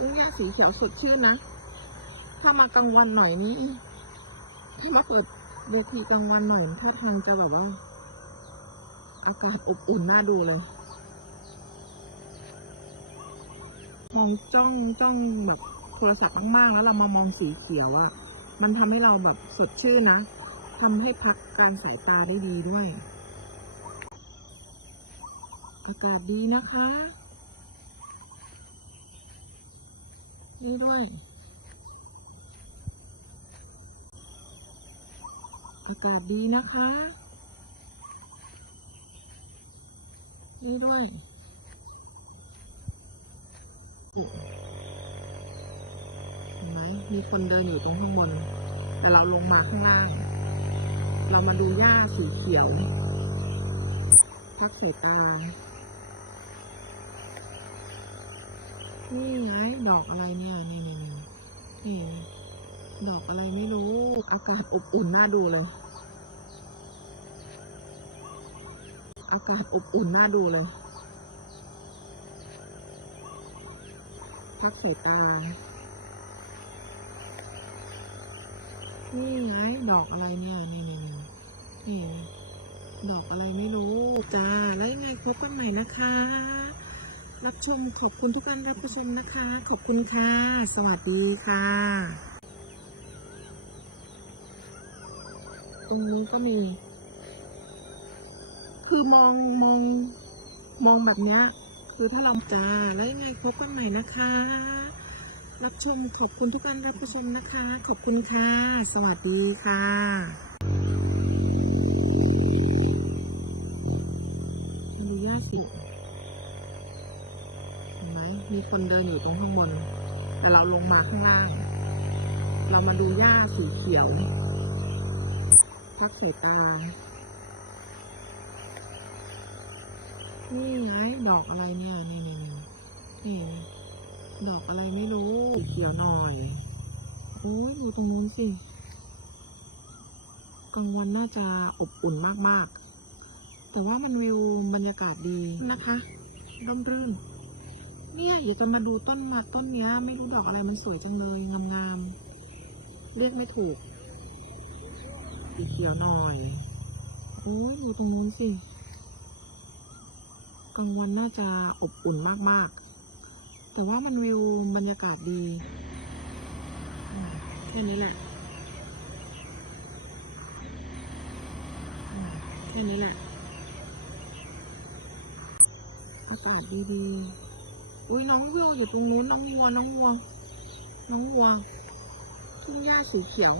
ทุ่งหญ้าสีเขียวสดชื่นนะ ถ้ามากลางวันหน่อยนี่ถ้ามาเปิดเวทีกลางวันหน่อยถ้าทางจะแบบว่า อากาศอบอุ่นน่าดูเลยมองจ้องจ้องแบบโทรศัพท์มากๆ แล้วเรามามองสีเขียวอะมันทำให้เราแบบสดชื่นนะทำให้พักการสายตาได้ดีด้วย อากาศดีนะคะ นี่ด้วยอากาศดีนะคะ นี่ด้วยเห็นไหมมีคนเดินอยู่ตรงข้างบน แต่เราลงมาข้างล่าง เรามาดูหญ้าสีเขียวพักสายตา นี่ ดอกอะไรเนี่ยนี่นี่นี่ดอกอะไรไม่รู้ อากาศอบอุ่นน่าดูเลย อากาศอบอุ่นน่าดูเลย พักสายตา นี่ไงดอกอะไรเนี่ยนี่นี่นี่นี่ดอกอะไรไม่รู้จ้าแล้วยังไงพบกันใหม่นะคะ รับชมขอบคุณทุกการรับชมนะคะ ขอบคุณค่ะ สวัสดีค่ะ ตรงนี้ก็มี คือมองมองมองแบบเนี้ยคือถ้าเราจ้าแล้วยังไงพบกันใหม่นะคะ รับชมขอบคุณทุกการรับชมนะคะ ขอบคุณค่ะ สวัสดีค่ะ คนเดินอยู่ตรงข้างบน แต่เราลงมาข้างล่าง เรามาดูหญ้าสีเขียวพักสายตา นี่ไงดอกอะไรเนี่ย นี่นี่นี่ดอกอะไรไม่รู้สีเขียวหน่อย โอ้ยดูตรงนู้นสิกลางวันน่าจะอบอุ่นมากๆ แต่ว่ามันวิวบรรยากาศดีนะคะร่มรื่น เนี่ยอยากจะมาดูต้นมาต้นเนี้ย ไม่รู้ดอกอะไรมันสวยจังเลยงามๆเรียกไม่ถูกสีเขียวหน่อยโอ้ยดูตรงนู้นสิกลางวันน่าจะอบอุ่นมากๆ แต่ว่ามันวิวบรรยากาศดีแค่นี้แหละแค่นี้แหละอากาศดีๆ อุ้ยน้องวิวอยู่ตรงนู้นน้องวัว น้องวัว น้องวัว ทุ่งหญ้าสีเขียว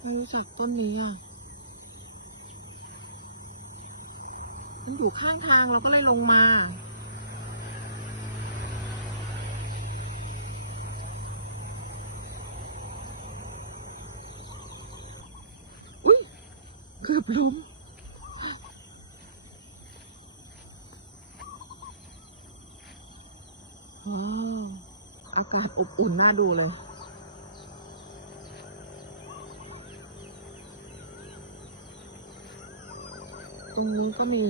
ไม่รู้จักต้นนี้อะ มันอยู่ข้างทางเราก็เลยลงมา เกือบล้มอากาศอบอุ่นน่าดูเลยตรงนี้ก็มี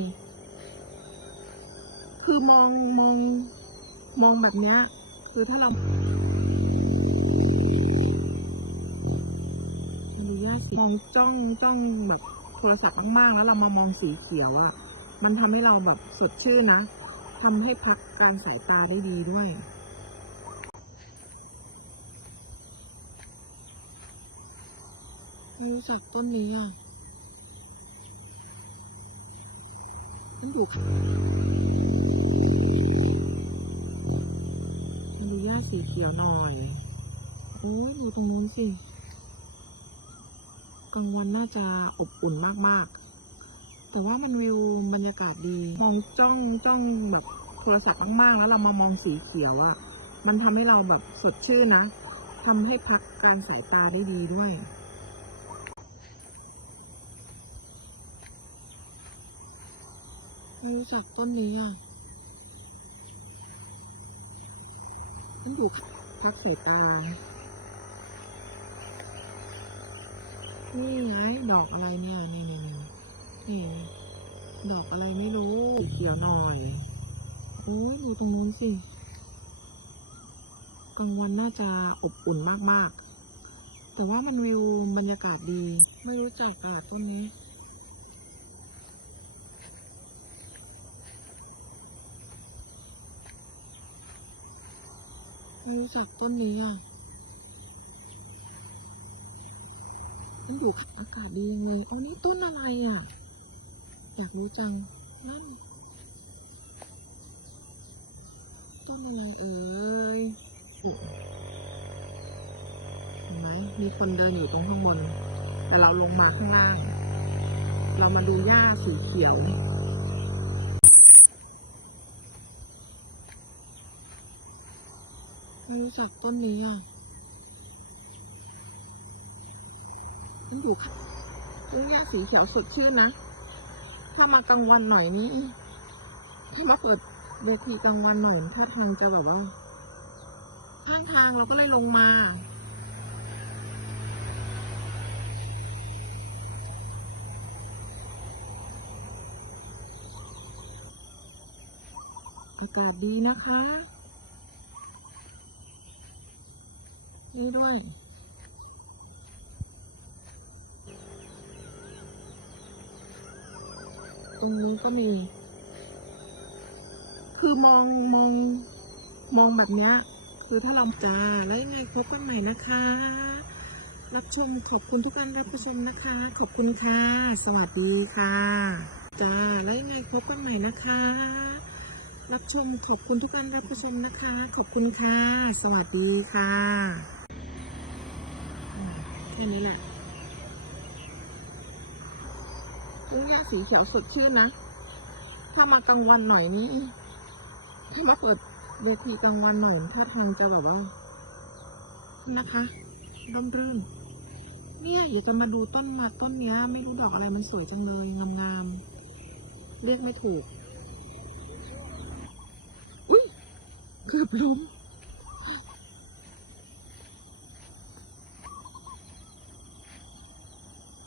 คือมองมอง มองแบบเนี้ย คือถ้าเราอนุญาตสิมองจ้องจ้องแบบ โทรศัพท์มากๆ แล้วเรามามองสีเขียวอะ่ะ มันทำให้เราแบบสดชื่นนะทำให้พักการสายตาได้ดีด้วย ไม่รู้จักต้นนี้อะมันอยู่มันดูหญ้าสีเขียวหน่อย โอ้ยดูตรงนู้นสิ ลางวันน่าจะอบอุ่นมากๆ แต่ว่ามันวิวบรรยากาศดี มองจ้องจ้องแบบโทรศัพท์มากๆ แล้วเรามามองสีเขียวอะ่ะ มันทำให้เราแบบสดชื่นนะทำให้พักการสายตาได้ดีด้วยไม่รู้จักต้นนี้อะมันอยู่พักสายตา นี่ไงดอกอะไรเนี่ยนี่นี่นี่ดอกอะไรไม่รู้เขียวหน่อยโอ้ยดูตรงนู้นสิกลางวันน่าจะอบอุ่นมากๆ แต่ว่ามันวิวบรรยากาศดี ไม่รู้จักอะต้นนี้ไม่รู้จักต้นนี้อะ มันอยู่อากาศดีจังเลยอ๋อนี่ต้นอะไรอะ อยากรู้จัง นั่น ต้นอะไรเอ่ยเห็นไหมมีคนเดินอยู่ตรงข้างบน แต่เราลงมาข้างล่าง เรามาดูหญ้าสีเขียวไม่รู้จักต้นนี้อะ มันอยู่ค่ะต้นหญ้าสีเขียวสดชื่นนะ ถ้ามากลางวันหน่อยนี่ถ้ามาเปิดเวทีกลางวันหน่อยท่าทางจะแบบว่าข้างทางเราก็เลยลงมาอากาศดีนะคะ นี่ด้วย ตรงนี้ก็มี คือมองมอง มองแบบเนี้ยคือถ้าเราจ้าแล้วยังไงพบกันใหม่นะคะ รับชมขอบคุณทุกการรับชมนะคะ ขอบคุณค่ะ สวัสดีค่ะจ้าแล้วยังไงพบกันใหม่นะคะ รับชมขอบคุณทุกการรับชมนะคะ ขอบคุณค่ะ สวัสดีค่ะอืมแค่นี้แหละ ต้นหญ้าสีเขียวสดชื่นนะ ถ้ามากลางวันหน่อยนี่ถ้ามาเปิดเวทีกลางวันหน่อยท่าทางจะแบบว่า นะคะร่มรื่น เนี่ยอยากจะมาดูต้นมาต้นเนี้ย ไม่รู้ดอกอะไรมันสวยจังเลยงามๆเรียกไม่ถูก อุ้ยเกือบล้ม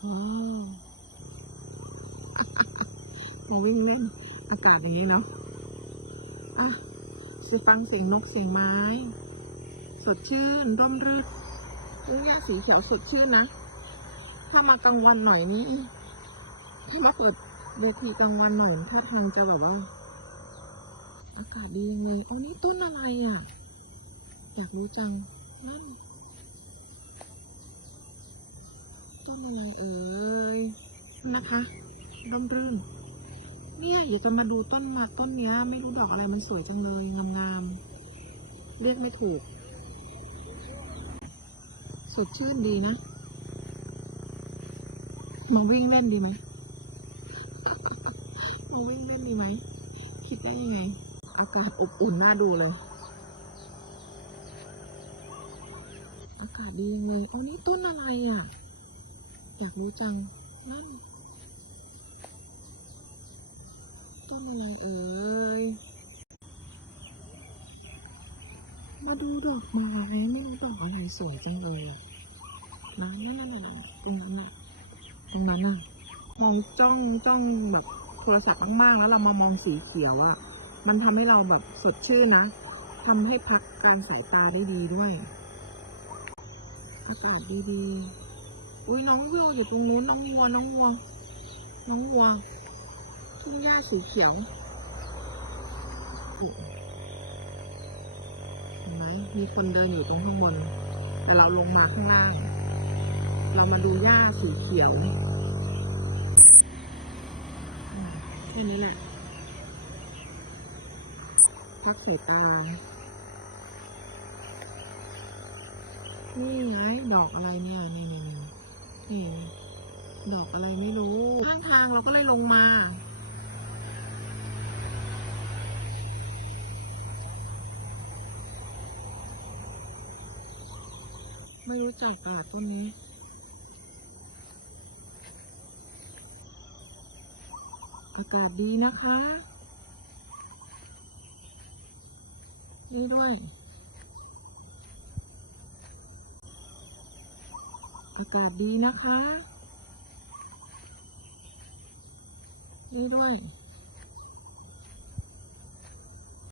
ว้า มาวิ่งเล่นอากาศอย่างนี้เนาะอะจะฟังเสียงนกเสียงไม้ สดชื่นร่มรื่นต้นหญ้าสีเขียวสดชื่นนะ ถ้ามากลางวันหน่อยนี่ถ้มาเปิดเวทีกลางวันหน่อยท่าทางจะแบบว่า อากาศดีจังเลยอ๋อนี่ต้นอะไรอะ อยากรู้จังนั่นต้นอะไรเอ่ยนะคะร่มรื่น เนี่ยอยากจะมาดูต้นมาต้นเนี้ย ไม่รู้ดอกอะไรมันสวยจังเลยงามๆเรียกไม่ถูก สดชื่นดีนะมาวิ่งเล่นดีไหมมาวิ่งเล่นดีไหมคิดได้ยังไง อากาศอบอุ่นน่าดูเลย อากาศดีจังเลยอ๋อนี่ต้นอะไรอะ อยากรู้จังนั่น ต้นอะไรเอ่ยมาดูดอกไม้ไม่รู้ดอกอะไรสวยจังเลยนะนั่นนั่นนั่นตรงนั้นตรงนั้นน่ะมองจ้องจ้องแบบโทรศัพท์มากๆ แล้วเรามามองสีเขียวอะมันทำให้เราแบบสดชื่นนะทำให้พักการสายตาได้ดีด้วยอากาศดีๆอุ้ยน้องวิวอยู่ตรงนู้นน้องวัวน้องวัวน้องวัว ทุ่งหญ้าสีเขียวเห็นไหมมีคนเดินอยู่ตรงข้างบน แต่เราลงมาข้างล่าง เรามาดูหญ้าสีเขียวนี่อืมแค่นี้แหละพักสายตา นี่ไง ดอกอะไรเนี่ยนี่นี่นี่ดอกอะไรไม่รู้ ข้างทางเราก็เลยลงมา ไม่รู้จักอะต้นนี้ อากาศดีนะคะ นี่ด้วย อากาศดีนะคะ นี่ด้วย